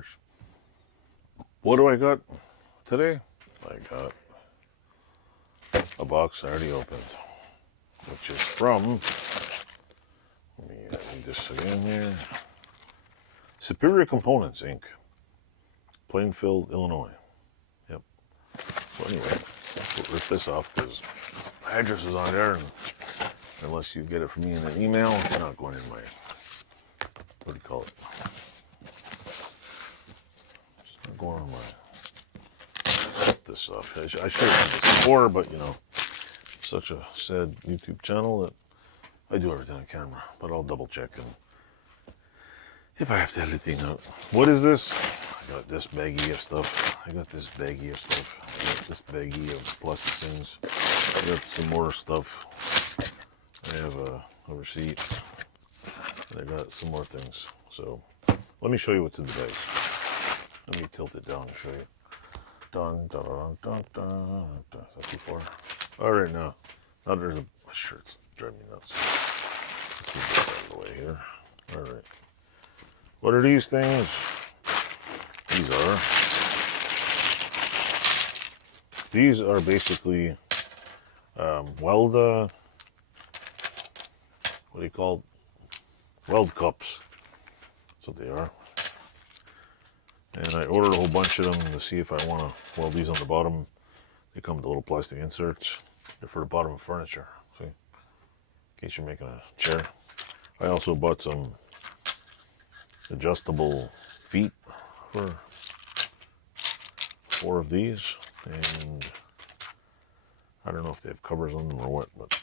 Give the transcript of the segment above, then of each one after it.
March. What do I got today? I got a box already opened, which is from, let me read this again here, Superior Components, Inc., Plainfield, Illinois. Yep. So anyway, we'll rip this off because my address is on there, and unless you get it from me in an email, it's not going in my, what do you call it? It's not going on my, this off. I should have done this before, but you know, such a sad YouTube channel that I do everything on camera, but I'll double check and if I have to edit anything out. What is this? I got this baggie of stuff. I got this baggie of stuff. I got this baggie of plastic things. I got some more stuff. I have a receipt. And I got some more things. So let me show you what's in the bags. Let me tilt it down and show you. Dun, dun, dun, dun, dun, dun. Is that too far? All right, now there's a shirt. It's driving me nuts. Let's move this out of the way here. All right. What are these things? These are basically weld. What do you call it? Weld cups. That's what they are. And I ordered a whole bunch of them to see if I want to weld these on the bottom. They come with little plastic inserts. They're for the bottom of furniture. See? In case you're making a chair. I also bought some adjustable feet for 4 of these. And I don't know if they have covers on them or what, but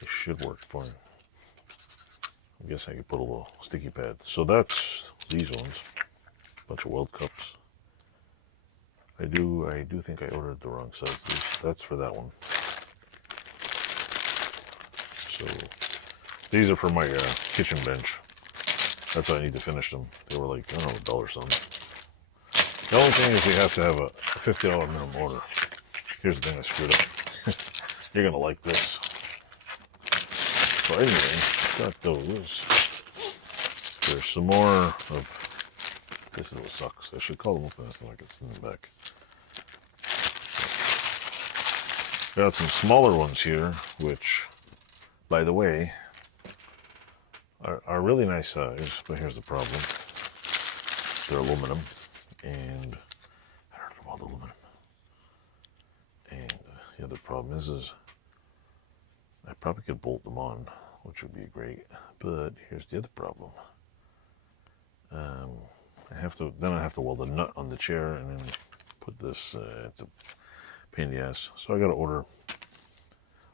they should work fine. I guess I could put a little sticky pad. So that's these ones. Bunch of weld cups. I do think I ordered the wrong size. That's for that one. So these are for my kitchen bench. That's why I need to finish them. They were like, I don't know, $1 something. The only thing is you have to have a $50 minimum order. Here's the thing I screwed up. You're gonna like this. So anyway, got those. There's some more of this little sucks. I should call them open this like it's in the back. Got some smaller ones here, which, by the way, are really nice size, but here's the problem. They're aluminum, and I heard about aluminum. And the other problem is I probably could bolt them on, which would be great. But here's the other problem. I have to weld a nut on the chair and then put this. It's a pain in the ass. So I got to order.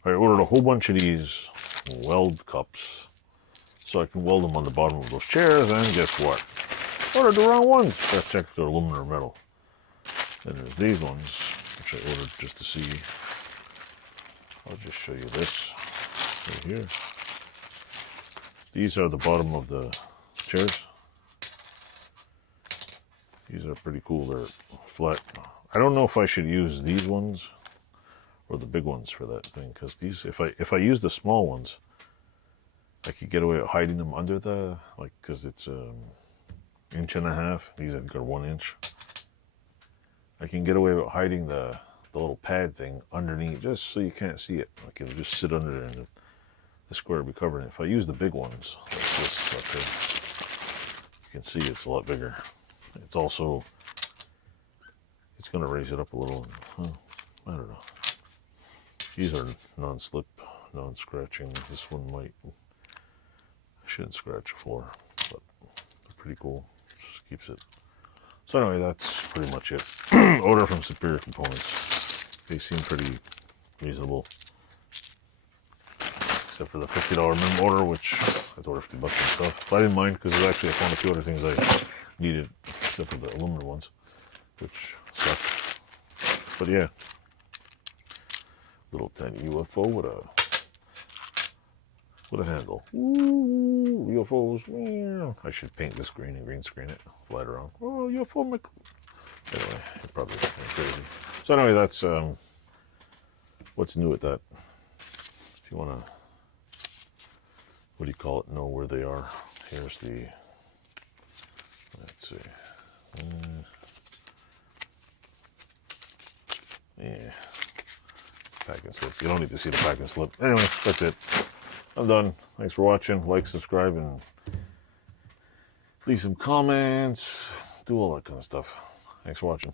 I ordered a whole bunch of these weld cups, so I can weld them on the bottom of those chairs. And guess what? Ordered the wrong ones. Got to check if they're aluminum or metal. And there's these ones, which I ordered just to see. I'll just show you this right here. These are the bottom of the chairs. These are pretty cool. They're flat. I don't know if I should use these ones or the big ones for that thing, because these, if I use the small ones, I could get away with hiding them under the, like, because it's 1.5 inches. These have got 1 inch. I can get away with hiding the little pad thing underneath, just so you can't see it. Like, it'll just sit under there and the square will be covered. If I use the big ones, like this, okay, you can see it's a lot bigger. It's also, it's going to raise it up a little. I don't know. These are non-slip, non-scratching. This one might, I shouldn't scratch the floor, but they're pretty cool. Just keeps it. So anyway, that's pretty much it. Order from Superior Components. They seem pretty reasonable. Except for the $50 minimum order, which I had to order $50 and stuff. But I didn't mind because I found a few other things I needed, except for the aluminum ones, which sucked. But yeah, little tiny UFO with a handle. Ooh, UFOs. Meow. I should paint this green and green screen it, fly it around. Oh, UFO. Anyway, it probably crazy. So anyway, that's what's new with that. If you want to, what do you call it? Know where they are. Here's the. Let's see. Yeah. Packing slip. You don't need to see the packing slip. Anyway, that's it. I'm done. Thanks for watching. Like, subscribe, and leave some comments. Do all that kind of stuff. Thanks for watching.